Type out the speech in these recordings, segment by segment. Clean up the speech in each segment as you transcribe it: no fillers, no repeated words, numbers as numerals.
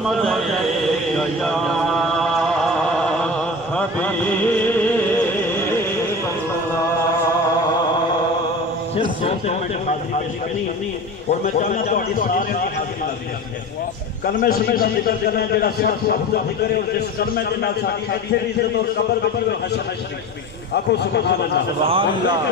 समझ गया और मैं चाहना थोड़ी सारे कलमे समझ जिक्र करना जेड़ा सिर्फ दा जिक्र है और जिस कलमे दे नाल साडी इत्थे भी इज्जत और कब्र विच भी हशर शरीफ आखो सुभान अल्लाह सुभान अल्लाह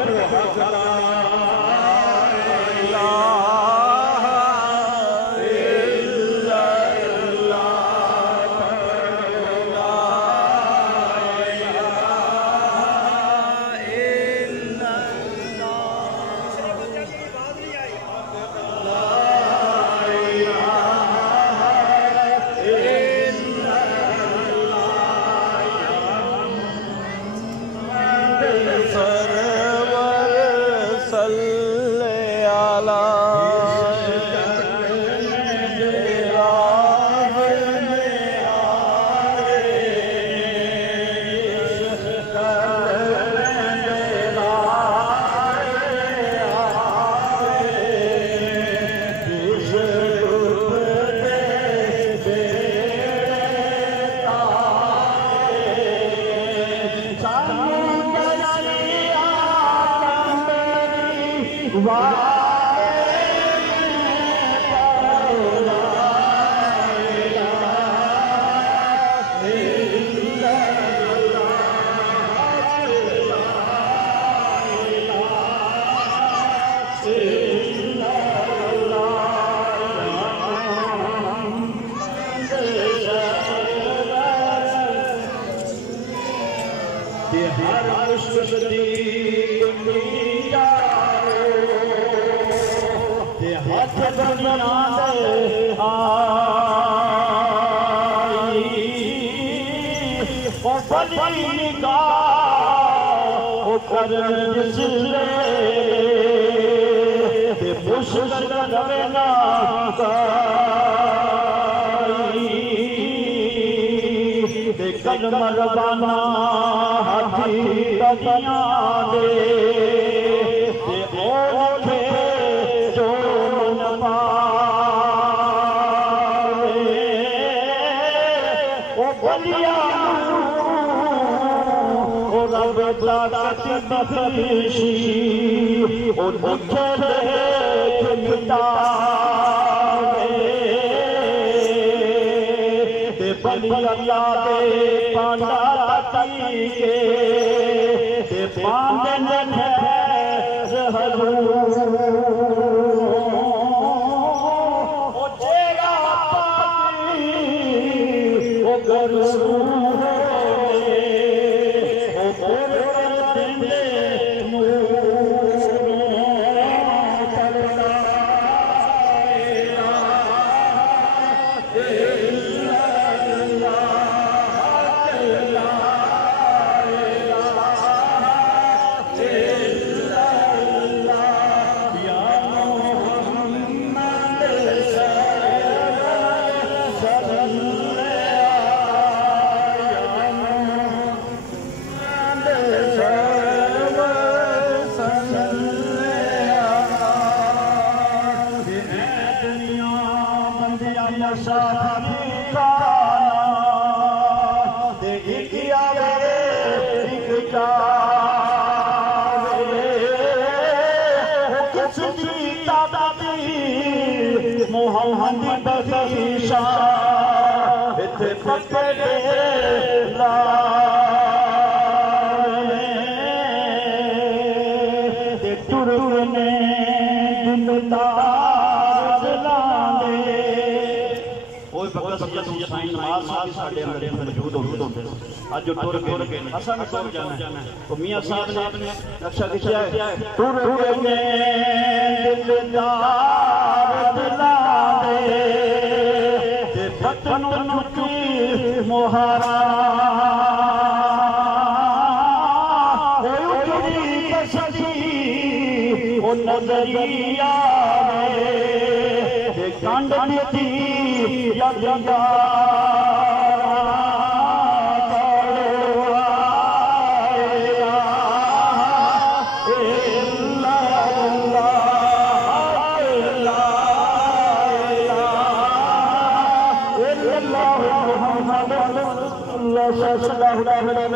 मरबाना हाथी तदियां दे ओखे जो मन पावे ओ बलिया ओ रब ताकत बख्शी ओ मुझे देख मिटावे बलिया दे पांडा तकी के पांडन है हजूर ओ जेरा पाकी ओ गरू ओ दिले आज टुर के असा में टुर जाना तो मियां साहब ने नक्शा खिंचाया है टुर के दिलदार दिला दे ते पतन की मोहरा होई कसदी ओ नजरिया में कांड दी या इल्लल्लाहु मुहम्मद सल्लल्लाहु अलैहि वसल्लम।